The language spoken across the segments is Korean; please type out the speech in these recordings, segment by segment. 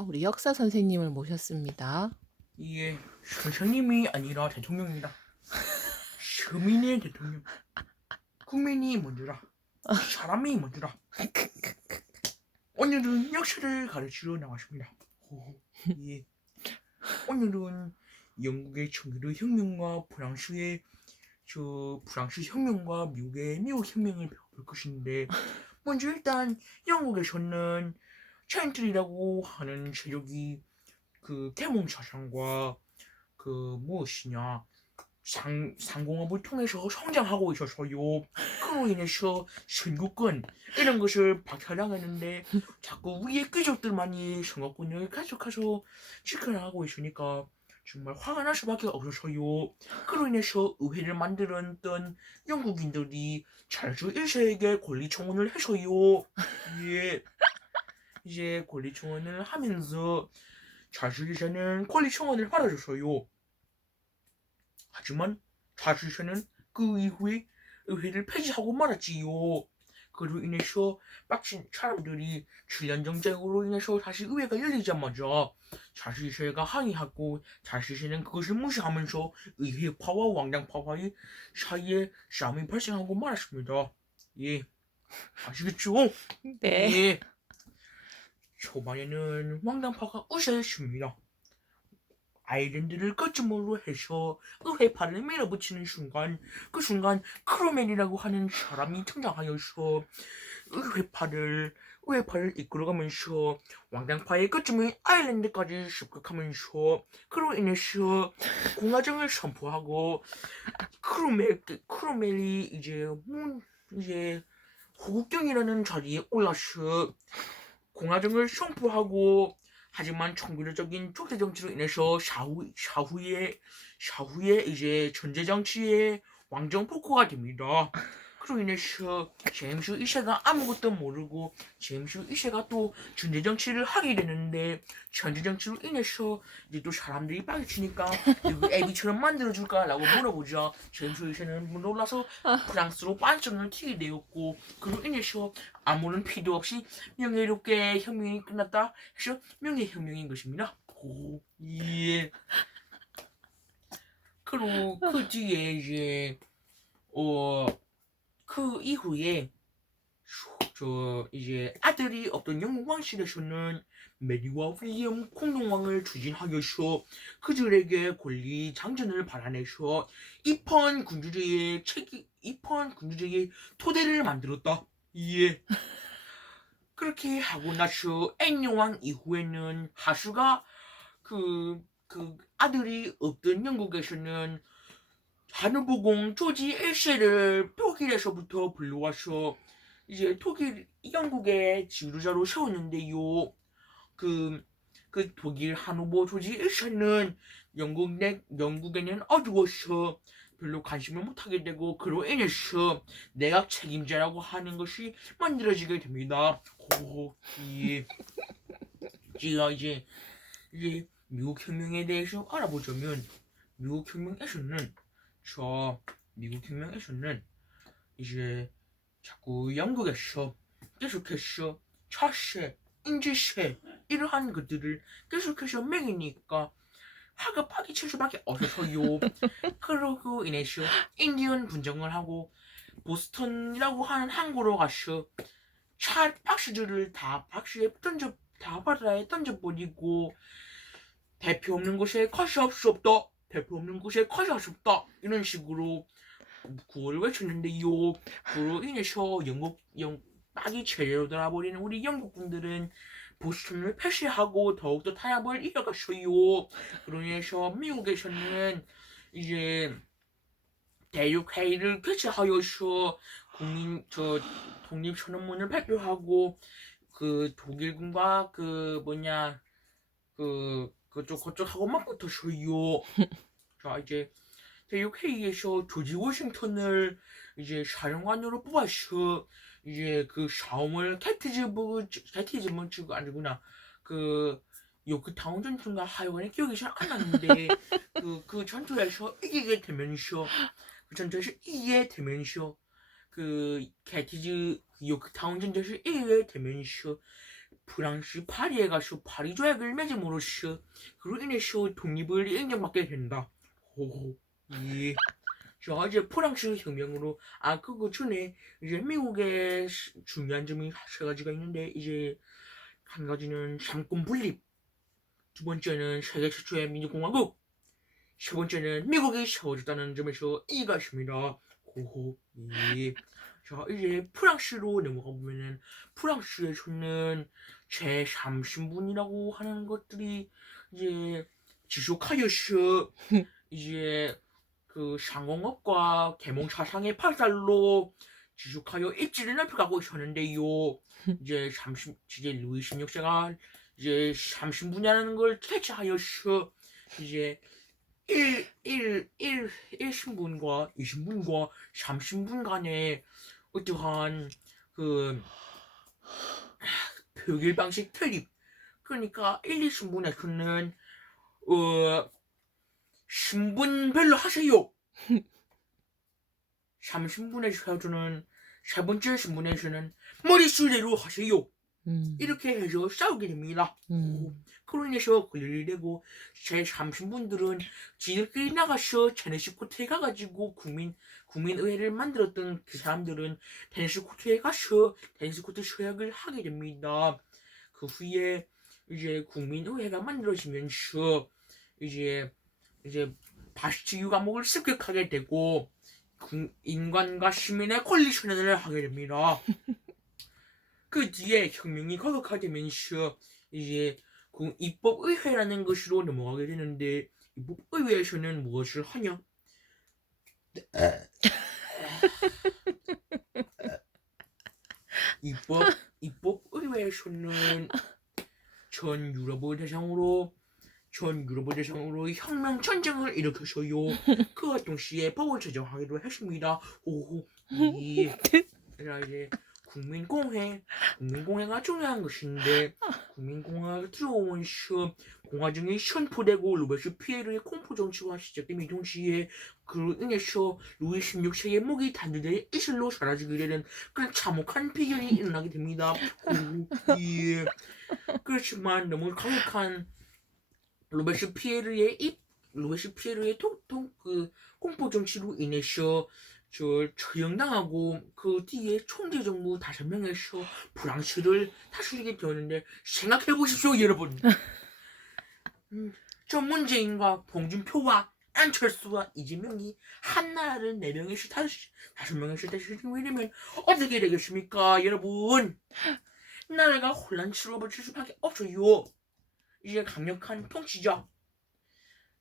우리 역사 선생님을 모셨습니다. 이게 선생님이 아니라 대통령입니다. 시민의 대통령. 국민이 먼저라. 사람이 먼저라. 오늘은 역사를 가르치러 나왔습니다. 예. 오늘은 영국의 청기르 혁명과 프랑스의 저 프랑스 혁명과 미국의 미국 혁명을 배워볼 것인데 먼저 일단 영국에서는 챈틀이라고 하는 세력이 그 계몽 사상과 그 무엇이냐 상, 상공업을 통해서 성장하고 있어서요. 그로 인해서 선거권 이런 것을 박탈당했는데 자꾸 위에 귀족들만이 선거권을 계속해서 지켜나가고 있으니까 정말 화가 날 수밖에 없어서요. 그로 인해서 의회를 만들었던 영국인들이 찰스 1세에게 권리 청원을 해서요. 예. 이제 권리청원을 하면서 1세는 권리청원을 받아줬어요. 하지만 1세는 그 이후에 의회를 폐지하고 말았지요. 그로 인해서 빡친 사람들이 7년 정쟁으로 인해서 다시 의회가 열리자마자 2세가 항의하고 2세는 그것을 무시하면서 의회파와 왕당파와의 사이에 싸움이 발생하고 말았습니다. 예. 아시겠죠? 네. 예. 초반에는 왕당파가 우세했습니다. 아일랜드를 거점으로 해서 의회파를 밀어붙이는 순간 그 순간 크로멜이라고 하는 사람이 등장하여서 의회파를 의회파를 이끌어가면서 왕당파의 거점인 아일랜드까지 습격하면서 그로 인해서 공화정을 선포하고 크로멜 크로멜이 이제 문 이제 호국경이라는 자리에 올라서 공화정을 선포하고 하지만 청구적인 족제 정치로 인해서 샤후 샤후의 샤후의 이제 전제 정치의 왕정 포커가 됩니다. 그로 인해서 제임스 2세가 아무것도 모르고 제임스 2세가 또 전제 정치를 하게 되는데 전제 정치로 인해서 이제 또 사람들이 빠져치니까 이거 애비처럼 만들어줄까라고 물어보자 제임스 2세는 놀라서 프랑스로 반전을 튀게 되었고 그로 인해서 아무런 피도 없이 명예롭게 혁명이 끝났다 해서 명예혁명인 것입니다. 오, 예. 그리고 그 뒤에 이제 어그 이후에 저 이제 아들이 없던 영국 왕실에서는 메리와 윌리엄 공동왕을 추진하여서 그들에게 권리 장전을 발안해서 입헌 군주제의 책임 입헌 군주제의 토대를 만들었다. 예. 그렇게 하고 나서 앵여왕 이후에는 하수가 그, 그 아들이 없던 영국에서는 하늘보공 조지 1세를 독일에서부터 불러와서 이제 독일 영국의 지도자로 세웠는데요. 그, 그 독일 한후보 조지 1세는 영국 내, 영국에는 어두워서 별로 관심을 못하게 되고 그로 인해서 내각 책임자라고 하는 것이 만들어지게 됩니다. 오, 예. 제가 이제 이제 미국 혁명에 대해서 알아보자면 미국 혁명에서는 저 미국 혁명에서는 이제 자꾸 영국에서 계속해서 차세, 인지세 이러한 것들을 계속해서 먹이니까 화가 파기 칠 수밖에 없어서요. 그러고 인해서 인디언 분쟁을 하고 보스턴이라고 하는 항구로 가서 차 박스들을 다 박스에 던져 다 바다에 던져버리고 대표 없는 곳에 컷이 할수 없다. 대표 없는 곳에 할수 없다. 이런 식으로 구호를 외쳤는데요. 그로 인해서 영국 영 빡이 제대로 돌아버리는 우리 영국 분들은 보스턴을 폐쇄하고 더욱더 타협을 이어갔어요. 그로 인해서 미국에서는 이제 대륙회의를 개최하여서 국민 저 독립 선언문을 발표하고 그 독일군과 그 뭐냐 그 그쪽 그쪽 하고 막 붙었어요. 자 이제 대륙회의에서 조지 워싱턴을 이제 사령관으로 뽑아서 이제 그 싸움을 캐티즈버그 캐티즈먼츠가 아니구나 그 요크타운 전투인가 하여간에 기억이 잘 안 나는데 그, 그 전투에서 이기게 되면서 그 전투에서 이기게 되면서 그 캐티즈 요크타운 전투에서 이기게 되면서 프랑스 파리에 가서 파리 조약을 맺음으로써 그로 인해서 독립을 인정받게 된다. 호호. 예. 자 이제 프랑스 혁명으로 아 그거 전에 이제 미국의 시- 중요한 점이 세 가지가 있는데 이제 한 가지는 삼권 분립, 두 번째는 세계 최초의 민주공화국, 세 번째는 미국이 세워졌다는 점에서 이가 있습니다. 호호. 예. 자 이제 프랑스로 넘어가 보면은 프랑스에서는 제 3신분이라고 하는 것들이 이제 지속하여서 이제 그 상공업과 계몽 사상의 발달로 지속하여 입지를 넓혀가고 있었는데요. 이제 30 이제 루이 16세가 이제 30분이라는 걸 캐치하여서 이제 1, 1, 1, 1신분과 2신분과 3신분 간의 어떠한 그 표길 방식 태립. 그러니까 1, 2신분에서는 어 신분별로 하세요. 3신분에서는 세 번째 신분에서는 머릿수대로 하세요 음. 이렇게 해서 싸우게 됩니다 음. 인해서 권리를 내고 제 30분들은 지들끼리 나가서 테니스 코트에 가가지고 국민 국민의회를 만들었던 그 사람들은 테니스 코트에 가서 테니스 코트 서약을 하게 됩니다. 그 후에 이제 국민의회가 만들어지면서 이제 이제 바스티유 감옥을 습격하게 되고 국- 인간과 시민의 권리 선언을 하게 됩니다. 그 뒤에 혁명이 거듭화되면서 이제 그 입법의회라는 것으로 넘어가게 되는데 입법의회에서는 무엇을 하냐? 입법 입법의회에서는 전 유럽을 대상으로 전 유럽을 대상으로 혁명 전쟁을 일으켜서요. 그와 동시에 법을 제정하기도 했습니다. 오호 이 자 이제 국민공회 국민공회가 중요한 것인데 국민공화가 들어오면서 공화정이 선포되고 로베스 피에르의 공포 정치가 시작됨이 동시에 그로 인해서 루이 16세의 목이 단두대 이슬로 사라지게 되는 그런 참혹한 비결이 일어나게 됩니다. 오, 예. 그렇지만 너무 강력한 로베스 피에르의 입 로베스 피에르의 통통 그 공포 정치로 인해서 저 처형당하고 그 뒤에 총재 정부 다섯 명에서 프랑스를 다스리게 되었는데 생각해 보십시오 여러분. 음, 저 문재인과 봉준표와 안철수와 이재명이 한 나라를 네 명에서 다섯, 다섯 명에서 다스리려면 어떻게 되겠습니까 여러분? 나라가 혼란스러워질 수밖에 없어요. 이제 강력한 통치자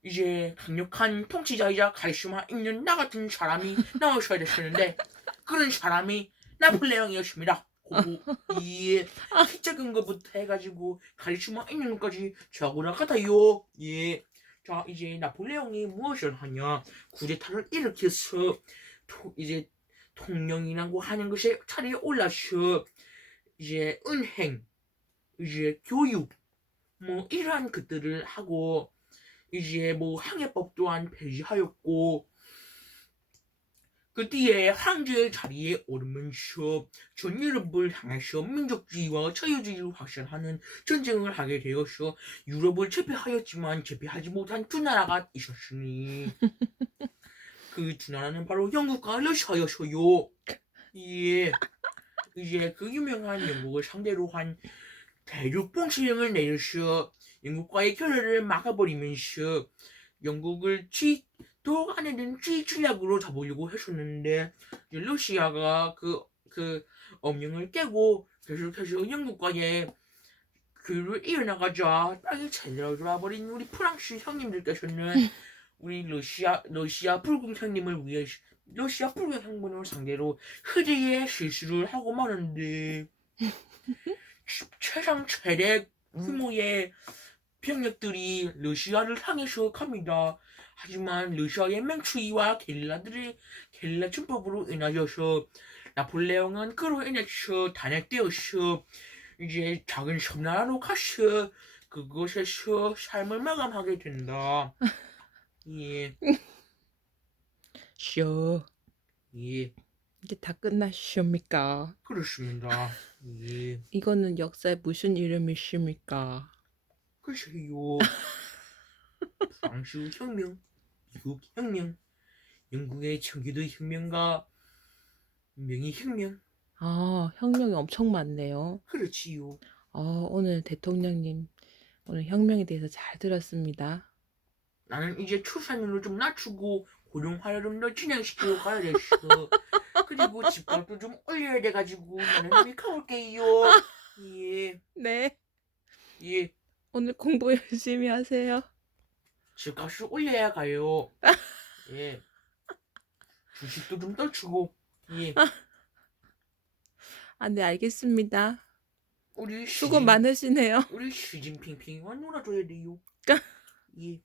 이제 강력한 통치자이자 카리스마 있는 나 같은 사람이 나오셔야 됐었는데 그런 사람이 나폴레옹이었습니다. 오, 예, 키 작은 것부터 해가지고 카리스마 있는 것까지 저하고나 같아요. 예, 자 이제 나폴레옹이 무엇을 하냐? 쿠데타를 일으켜서 토- 이제 통령이라고 하는 것에 자리에 올라서 이제 은행, 이제 교육, 뭐 이러한 것들을 하고 이제 뭐 항해법 또한 폐지하였고 그 뒤에 황제의 자리에 오르면서 전 유럽을 향해서 민족주의와 자유주의를 확산하는 전쟁을 하게 되어서 유럽을 제패하였지만 제패하지 못한 두 나라가 있었으니 그 두 나라는 바로 영국과 러시아였어요. 예. 이제 그 유명한 영국을 상대로 한 대륙 봉쇄령을 내려서 영국과의 결혈을 막아버리면서 영국을 쥐, 도 안에 는쥐 전략으로 잡으려고 했었는데 러시아가 그, 그 엄령을 깨고 계속해서 영국과의 그를 이어나가자 땅이 제대로 돌아버린 우리 프랑스 형님들께서는 우리 러시아 러시아 불금 형님을 위해 러시아 불금 형님을 상대로 흐리의 실수를 하고 마는데 최상 최대 규모의 병력들이 러시아를 향해서 갑니다. 하지만 러시아의 맹추위와 게릴라들의 게릴라 침법으로 인하여서 나폴레옹은 그로 인해서 단핵되어서 이제 작은 섬나라로 가서 그곳에서 삶을 마감하게 된다. 예, 쇼. 예, 이게 다 끝나십니까? 그렇습니다. 예. 이거는 역사에 무슨 이름이십니까? 글쎄요. 프랑스 혁명, 미국 혁명, 영국의 청기도 혁명과 명의 혁명. 아, 혁명이 엄청 많네요. 그렇지요. 아, 오늘 대통령님 오늘 혁명에 대해서 잘 들었습니다. 나는 이제 출산율을 좀 낮추고 고령화를 좀 더 진행시키고 가야 됐어. 그리고 집값도 좀 올려야 돼가지고 나는 이미 가볼게요. 예, 네. 예. 오늘 공부 열심히 하세요. 집값을 올려야 가요. 예. 주식도 좀 떨치고. 예. 아, 네, 알겠습니다. 우리 수고 시진- 많으시네요. 우리 시진핑핑과 놀아줘야 돼요. 예.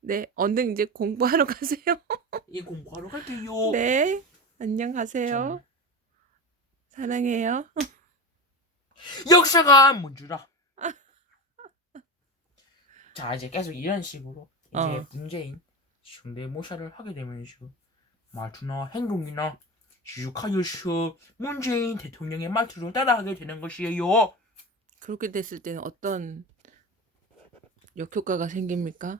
네, 얼른 이제 공부하러 가세요. 예, 공부하러 갈게요. 네. 안녕 가세요. 사랑해요. 역사가 문주라. 자 이제 계속 이런 식으로 이제 어. 문재인 성대모사를 하게 되면서 말투나 행동이나 지속하여서 문재인 대통령의 말투를 따라하게 되는 것이에요. 그렇게 됐을 때는 어떤 역효과가 생깁니까?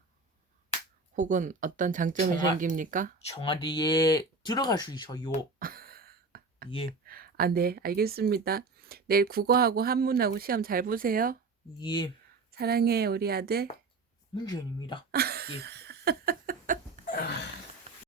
혹은 어떤 장점이 정말- 생깁니까? 청와대에 들어갈 수 있어요. 예, 아, 네, 알겠습니다. 내일 국어하고 한문하고 시험 잘 보세요. 예, 사랑해, 우리 아들. 문재인입니다. 예. 아,